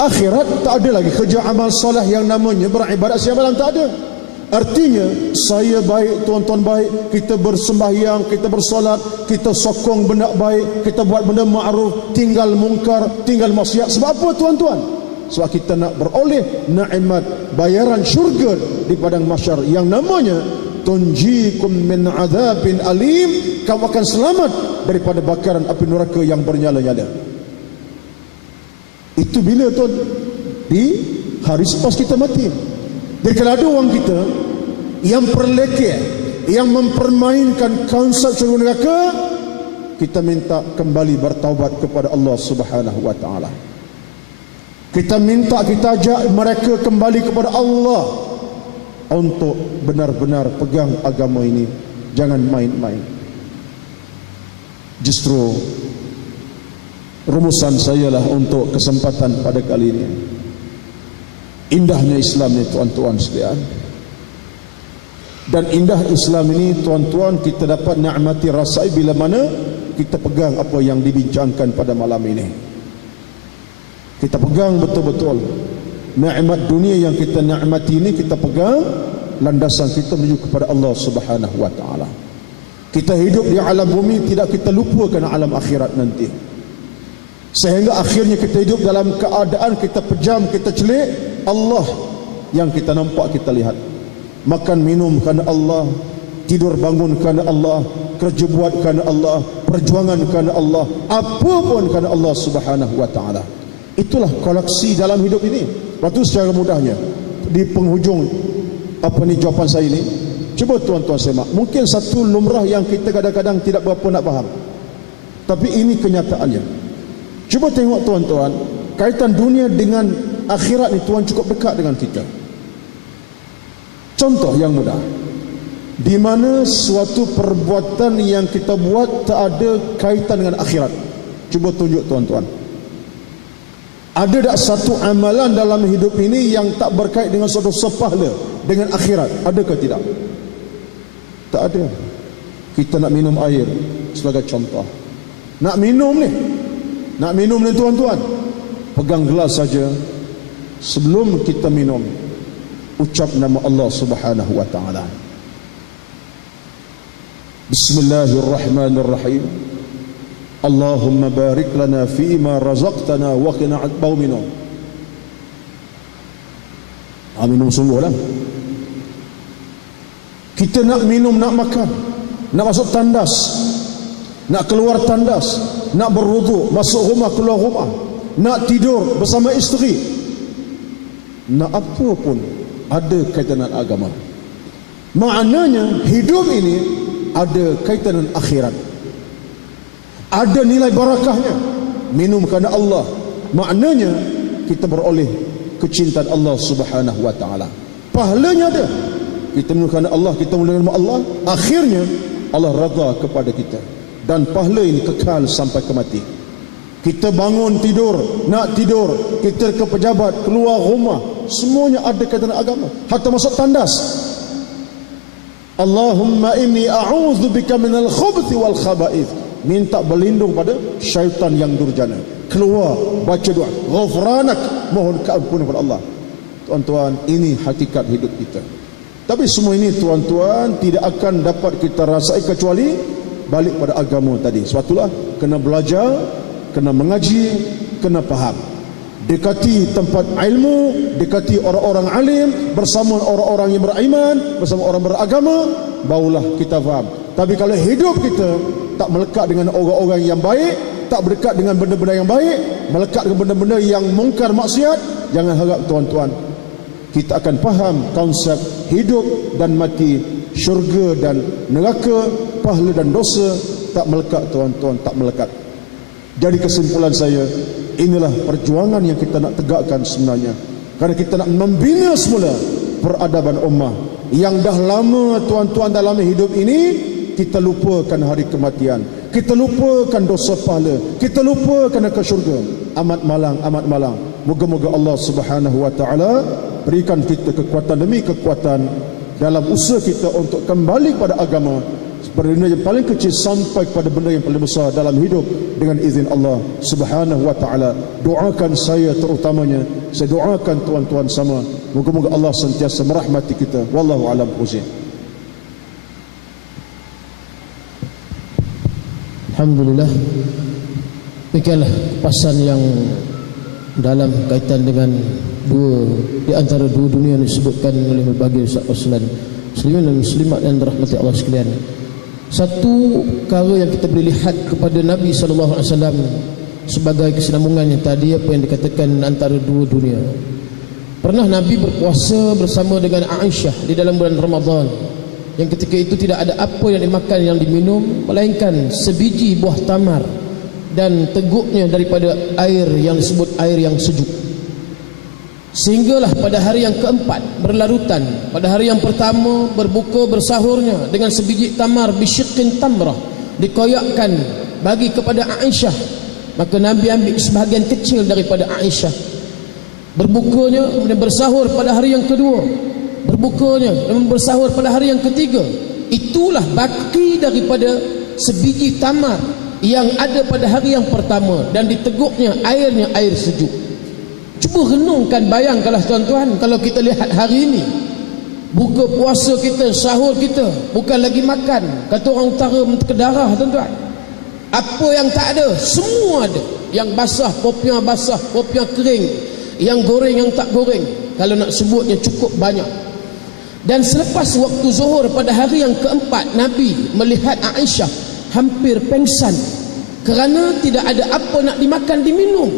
Akhirat tak ada lagi kerja amal soleh yang namanya beribadat siang malam, tak ada. Artinya saya baik, tuan-tuan baik, kita bersembahyang, kita bersolat, kita sokong benda baik, kita buat benda ma'ruf, tinggal mungkar, tinggal maksiat. Sebab apa tuan-tuan? Sebab kita nak beroleh nikmat bayaran syurga di padang mahsyar yang namanya tunjikum min adzabin alim, kamu akan selamat daripada bakaran api neraka yang bernyala-nyala. Itu bila tuan? Di hari selepas kita mati. Jadi kalau ada orang kita yang perlekeh, yang mempermainkan konsep syurga neraka, kita minta kembali bertaubat kepada Allah Subhanahu wa taala. Kita minta, kita ajak mereka kembali kepada Allah untuk benar-benar pegang agama ini. Jangan main-main. Justru rumusan saya lah untuk kesempatan pada kali ini. Indahnya Islam ni tuan-tuan sekalian. Dan indah Islam ini tuan-tuan kita dapat nikmati rasai bila mana kita pegang apa yang dibincangkan pada malam ini. Kita pegang betul-betul nikmat dunia yang kita nikmati ini, kita pegang landasan kita menuju kepada Allah Subhanahu wa taala. Kita hidup di alam bumi, tidak kita lupakan alam akhirat nanti. Sehingga akhirnya kita hidup dalam keadaan kita pejam, kita celik Allah yang kita nampak, kita lihat. Makan minum kerana Allah, tidur bangun kerana Allah, kerja buat kerana Allah, perjuangan kerana Allah, apa pun kerana Allah Subhanahu wa taala. Itulah koleksi dalam hidup ini. Lepas tu secara mudahnya di penghujung apa ni jawapan saya ini, cuba tuan-tuan semak. Mungkin satu lumrah yang kita kadang-kadang tidak berapa nak faham, tapi ini kenyataannya. Cuba tengok tuan-tuan, kaitan dunia dengan akhirat ni Tuhan cukup dekat dengan kita. Contoh yang mudah, di mana suatu perbuatan yang kita buat tak ada kaitan dengan akhirat. Cuba tunjuk tuan-tuan, ada tak satu amalan dalam hidup ini yang tak berkait dengan suatu sepahala dengan akhirat? Adakah tidak? Tak ada. Kita nak minum air sebagai contoh. Nak minum ni tuan-tuan, pegang gelas saja. Sebelum kita minum, ucap nama Allah Subhanahu wa taala. Bismillahirrahmanirrahim. Allahumma barik lana fima razaqtana wa qina adzaban minum. Minum sungguhlah. Kita nak minum, nak makan, nak masuk tandas, nak keluar tandas, nak berwuduk, masuk rumah, keluar rumah, nak tidur bersama isteri, nak apa pun ada kaitan dengan agama. Maknanya hidup ini ada kaitan dengan akhirat, ada nilai barakahnya. Minum kerana Allah, maknanya kita beroleh kecintaan Allah Subhanahu wa taala. Pahalanya ada. Kita minum kerana Allah, kita minum kerana Allah, akhirnya Allah redha kepada kita. Dan pahala ini kekal sampai ke mati. Kita bangun tidur, nak tidur, kita ke pejabat, keluar rumah, semuanya ada kaitan agama. Hatta masuk tandas, Allahumma inni a'udzubika minal khubuthi wal khaba'ith. Minta berlindung pada syaitan yang durjana. Keluar, baca doa, ghufranak, mohon keampunan kepada Allah. Tuan-tuan, ini hakikat hidup kita. Tapi semua ini tuan-tuan tidak akan dapat kita rasai kecuali balik pada agama tadi. Sebab itulah kena belajar, kena mengaji, kena faham. Dekati tempat ilmu, dekati orang-orang alim, bersama orang-orang yang beriman, bersama orang beragama, barulah kita faham. Tapi kalau hidup kita tak melekat dengan orang-orang yang baik, tak berdekat dengan benda-benda yang baik, melekat dengan benda-benda yang mungkar maksiat, jangan harap tuan-tuan kita akan faham konsep hidup dan mati, syurga dan neraka, pahala dan dosa. Tak melekat tuan-tuan, tak melekat. Jadi kesimpulan saya, inilah perjuangan yang kita nak tegakkan sebenarnya. Kerana kita nak membina semula peradaban ummah yang dah lama tuan-tuan dalam hidup ini kita lupakan hari kematian, kita lupakan dosa pahala, kita lupakan ke syurga. Amat malang, amat malang. Moga-moga Allah Subhanahu wa taala berikan kita kekuatan demi kekuatan dalam usaha kita untuk kembali pada agama. benda yang paling kecil sampai kepada benda yang paling besar dalam hidup dengan izin Allah Subhanahu wa taala. Doakan saya terutamanya, saya doakan tuan-tuan sama, moga-moga Allah sentiasa merahmati kita. Wallahu a'lam bishawab. Alhamdulillah. Demikianlah kupasan yang dalam kaitan dengan di antara dua dunia yang disebutkan oleh berbagai ustaz muslimin dan muslimat yang dirahmati Allah sekalian. Satu perkara yang kita boleh lihat kepada Nabi SAW sebagai kesinambungan yang tadi, apa yang dikatakan antara dua dunia. Pernah Nabi berpuasa bersama dengan Aisyah di dalam bulan Ramadan, yang ketika itu tidak ada apa yang dimakan yang diminum melainkan sebiji buah tamar dan teguknya daripada air yang disebut air yang sejuk. Sehinggalah pada hari yang keempat berlarutan, pada hari yang pertama berbuka bersahurnya dengan sebiji tamar bisyiqqin tamrah, dikoyakkan bagi kepada Aisyah. Maka Nabi ambil sebahagian kecil daripada Aisyah, berbukanya kemudian bersahur pada hari yang kedua, berbukanya dan bersahur pada hari yang ketiga. Itulah baki daripada sebiji tamar yang ada pada hari yang pertama, dan diteguknya airnya air sejuk. Cuba renungkan, bayangkanlah tuan-tuan, kalau kita lihat hari ini, buka puasa kita, sahur kita, bukan lagi makan, kata orang utara ke darah tuan-tuan. Apa yang tak ada, semua ada. Yang basah, popiah basah, popiah kering, yang goreng, yang tak goreng, kalau nak sebutnya cukup banyak. Dan selepas waktu zuhur pada hari yang keempat, Nabi melihat Aisyah hampir pengsan kerana tidak ada apa nak dimakan diminum.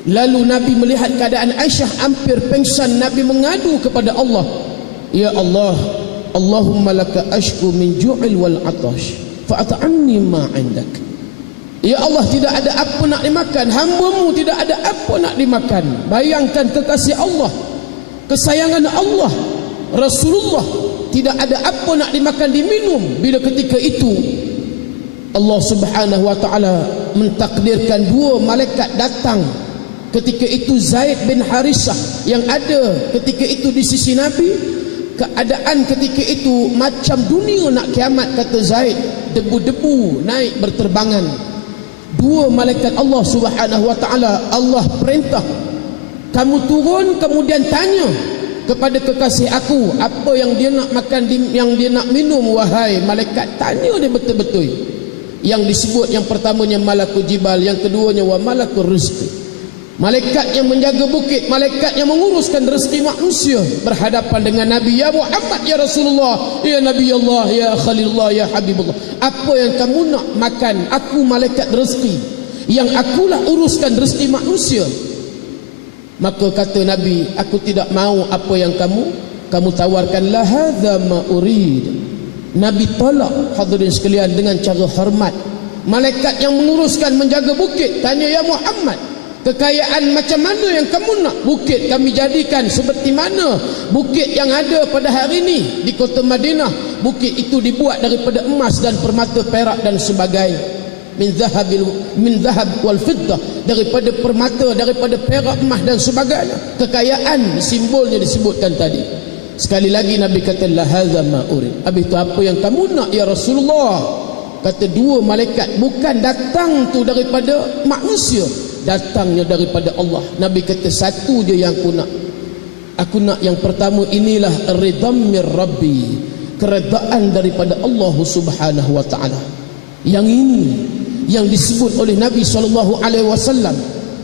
Lalu Nabi melihat keadaan Aisyah hampir pengsan, Nabi mengadu kepada Allah, ya Allah, Allahumma laka ashku min ju'il wal atash fa'at'amni ma 'indak. Ya Allah, tidak ada apa nak dimakan, hamba-Mu tidak ada apa nak dimakan. Bayangkan kekasih Allah, kesayangan Allah, Rasulullah, tidak ada apa nak dimakan diminum. Bila ketika itu Allah Subhanahu wa taala mentakdirkan dua malaikat datang. Ketika itu Zaid bin Harisah yang ada ketika itu di sisi Nabi, keadaan ketika itu macam dunia nak kiamat, kata Zaid. Debu-debu naik berterbangan. Dua malaikat Allah Subhanahu wa taala, Allah perintah, kamu turun kemudian tanya kepada kekasih aku apa yang dia nak makan, yang dia nak minum. Wahai malaikat, tanya dia betul-betul. Yang disebut yang pertamanya malakul jibal, yang keduanya wa malakul rizqi, malaikat yang menjaga bukit, malaikat yang menguruskan rezeki manusia, berhadapan dengan Nabi. Ya Muhammad, ya Rasulullah, ya Nabi Allah, ya Khalilullah, ya Habibullah, apa yang kamu nak makan? Aku malaikat rezeki, yang akulah uruskan rezeki manusia. Maka kata Nabi, aku tidak mahu apa yang kamu tawarkan. La hadza ma urid. Nabi tolak, hadirin sekalian, dengan cara hormat. Malaikat yang menguruskan menjaga bukit tanya, ya Muhammad, kekayaan macam mana yang kamu nak? Bukit kami jadikan seperti mana bukit yang ada pada hari ini di kota Madinah. Bukit itu dibuat daripada emas dan permata, perak dan sebagainya. Min zahab wal fiddah, daripada permata, daripada perak, emas dan sebagainya. Kekayaan simbolnya disebutkan tadi. Sekali lagi Nabi kata, la hadza ma urid. Habis itu, apa yang kamu nak ya Rasulullah? Kata dua malaikat, bukan datang tu daripada manusia, datangnya daripada Allah. Nabi kata, satu je yang aku nak. Aku nak yang pertama, inilah ridam mir rabbi, keredaan daripada Allah Subhanahu wa taala. Yang ini yang disebut oleh Nabi SAW.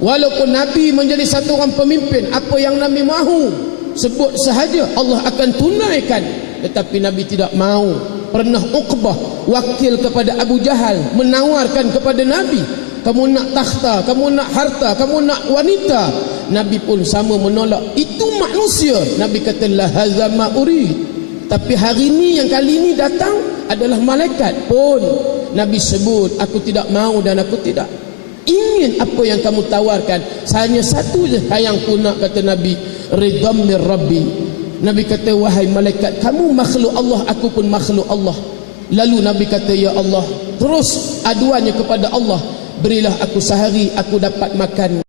Walaupun Nabi menjadi satu orang pemimpin, apa yang Nabi mahu sebut sahaja Allah akan tunaikan, tetapi Nabi tidak mahu. Pernah Uqbah wakil kepada Abu Jahal menawarkan kepada Nabi, kamu nak takhta, kamu nak harta, kamu nak wanita. Nabi pun sama menolak. Itu manusia. Nabi kata, la hadza ma urid. Tapi hari ini, yang kali ini datang adalah malaikat pun Nabi sebut, aku tidak mahu dan aku tidak ingin apa yang kamu tawarkan. Hanya satu je yang aku nak, kata Nabi, ridam mir rabbi. Nabi kata, wahai malaikat, kamu makhluk Allah, aku pun makhluk Allah. Lalu Nabi kata, ya Allah, terus aduannya kepada Allah, berilah aku sehari aku dapat makan